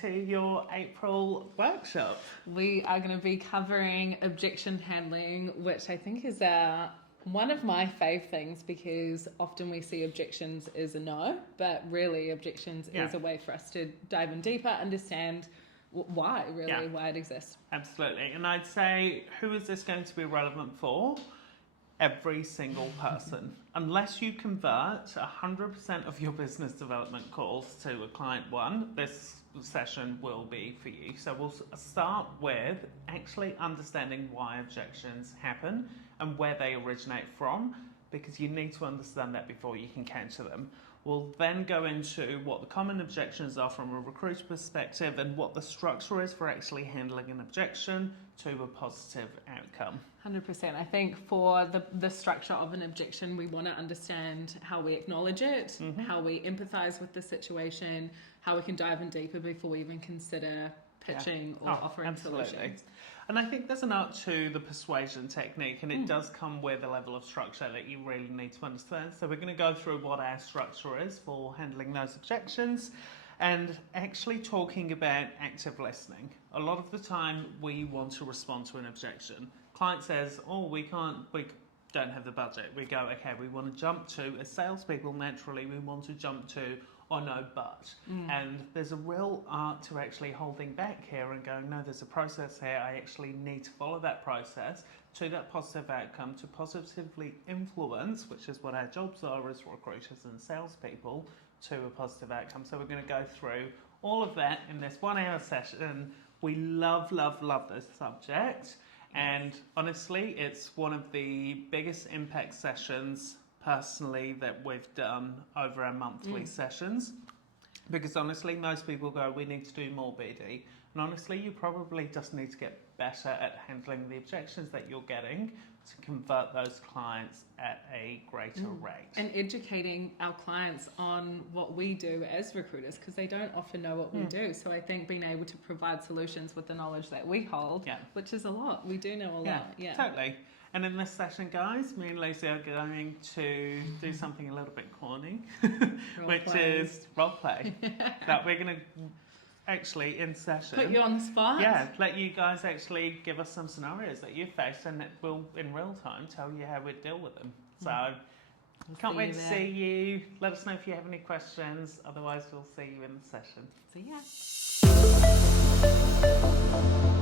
to your April workshop. We are going to be covering objection handling, which I think is one of my fave things, because often we see objections as a no, but really objections is a way for us to dive in deeper, understand why it exists. Absolutely. And I'd say, who is this going to be relevant for? Every single person. Unless you convert 100% of your business development calls to a client one, this session will be for you. So we'll start with actually understanding why objections happen and where they originate from, because you need to understand that before you can counter them. We'll then go into what the common objections are from a recruiter perspective and what the structure is for actually handling an objection to a positive outcome. 100%. I think for the structure of an objection, we want to understand how we acknowledge it, how we empathize with the situation, how we can dive in deeper before we even consider pitching or offering solutions. And I think there's an art to the persuasion technique, and it does come with a level of structure that you really need to understand. So we're going to go through what our structure is for handling those objections and actually talking about active listening. A lot of the time we want to respond to an objection. Client says, we don't have the budget. We go, okay, we want to jump to, as salespeople naturally, we want to jump to, oh no, but. And there's a real art to actually holding back here and going, no, there's a process here. I actually need to follow that process to that positive outcome, to positively influence, which is what our jobs are as recruiters and salespeople, to a positive outcome. So we're going to go through all of that in this 1 hour session. We love this subject. And honestly, it's one of the biggest impact sessions personally that we've done over our monthly sessions, because honestly most people go, we need to do more BD, and honestly you probably just need to get better at handling the objections that you're getting to convert those clients at a greater rate. And educating our clients on what we do as recruiters, because they don't often know what we do. So I think being able to provide solutions with the knowledge that we hold, which is a lot. We do know a lot. Yeah, totally. And in this session, guys, me and Lucy are going to do something a little bit corny, which is roleplay. That we're going to actually, in session, put you on the spot. Yeah, let you guys actually give us some scenarios that you faced, and it will, in real time, tell you how we'd deal with them. So, can't wait to see you. Let us know if you have any questions. Otherwise, we'll see you in the session. See ya.